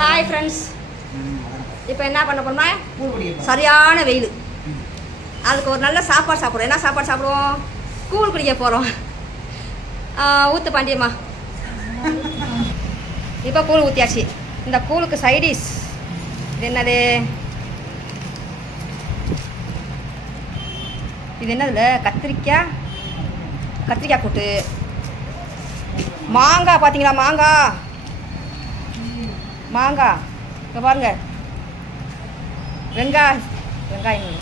Hi friends இப்போ என்ன பண்ண போறோம். சரியான வெயில். அதுக்கு ஒரு நல்ல சாப்பாடு சாப்பிடுவோம். என்ன சாப்பாடு சாப்பிடுவோம்? கூழ் குடிக்க போகிறோம் ஊற்று பாண்டியம்மா. இப்போ கூழ் ஊற்றியாச்சு இந்த கூழுக்கு சைடிஷ். இது என்னது? இது என்னதுல? கத்திரிக்காய் கத்திரிக்காய் கூட்டு. மாங்காய் பார்த்தீங்களா மாங்காய்? மாங்காய் இங்கே பாருங்கள் வெங்காய் வெங்காயம்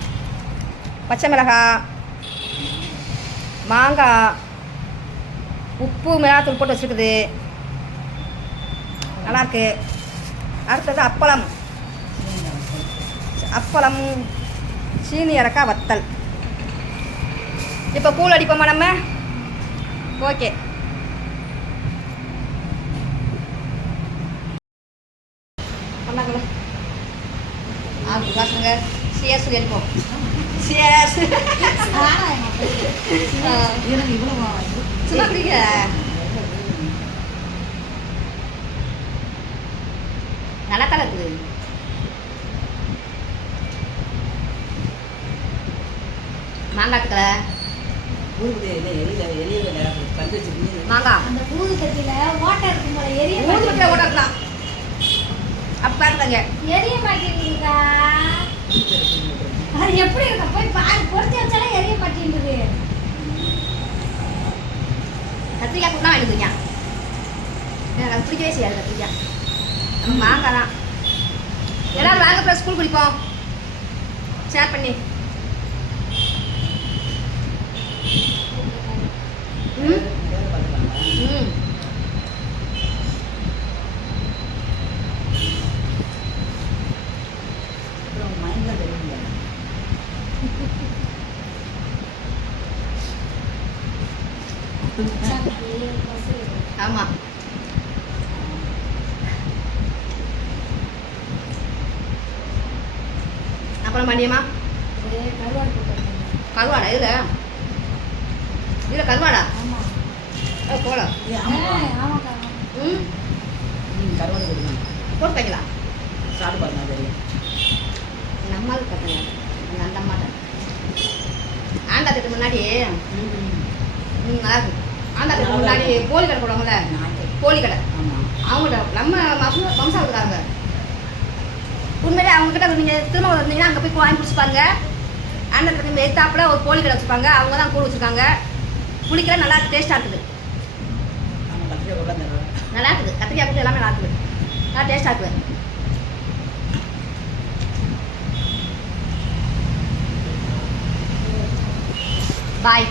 பச்சை மிளகாய் மாங்காய் உப்பு மிளகாத்தூள் போட்டு வச்சுருக்குது. நல்லாயிருக்கு அடுத்தது அப்பளம். அப்பளம் சீனி இறக்கா வத்தல். இப்போ கூழ் அடிப்போமா நம்ம? ஓகே. பண்ணாங்களே ஆகு காசுங்க சிஎஸ் அடிப்போம் சிஎஸ். சும்மா குடிங்க. நல்லா தான் இருக்குது? மாங்காய் இருக்குல்ல? ஊருக்கு இது எலியில எலியில நேரத்துல கல் வச்சு மீன் மாங்காய். அந்த பூது கட்டில ஓட்டை இருக்கும் போல எரிய ஊது விட்டு ஓட இருக்கலாம். அப்பா இருந்தாங்க எரிய மாட்டேங்குதுக்கா. அது எப்படி இருக்க? போய் பாரு. பொறுத்து வச்சாலே எரிய மாட்டேங்குது. கத்திரிக்காய் கூட வாங்கிடுங்க. எனக்கு பிடிக்கவே செய்யாது கத்திரிக்காய். நம்ம தான். எல்லாரும் வாங்க அப்புறம் ஸ்கூல் குடிப்போம் ஷேர் பண்ணி ம் ம் அப்புறம் மைண்ட்ல தெரியல ஆமாம் அப்புறம் மணியம்மா? கருவாடா இதில்? இதில் கருவாடா. ஆமாக்கா ம். கருவாடு போட்டு வைக்கலாம். சாப்பிட்டு பாருங்க தெரியும் நம்மளுக்கு கற்றுங்க அந்த அம்மாட்ட ஆண்டாத்துக்கு முன்னாடி. ம் நல்லா ஆண்டாத்துக்கு முன்னாடி கோழி கடை போடுவாங்கல்ல? கோழி கடை. ஆமா. அவங்கள்ட்ட நம்ம வம்ச வம்சாவதுக்காரங்க. உண்மையிலே அவங்ககிட்ட நீங்கள் திரும்ப வந்தீங்கன்னா அங்கே போய் வாங்கி குடிச்சுப்பாங்க அண்ணத்துக்கு எத்தாப்புல ஒரு கோழி கடை வச்சுருப்பாங்க. அவங்க தான் கூழ் வச்சுருக்காங்க. குடிக்கிற நல்லா டேஸ்ட்டாக இருக்குது. நல்லா இருக்குது. கத்திரிக்காய் கூட்டு எல்லாமே நல்லா இருக்குது. நல்லா டேஸ்ட்டாக இருக்குது. பாய்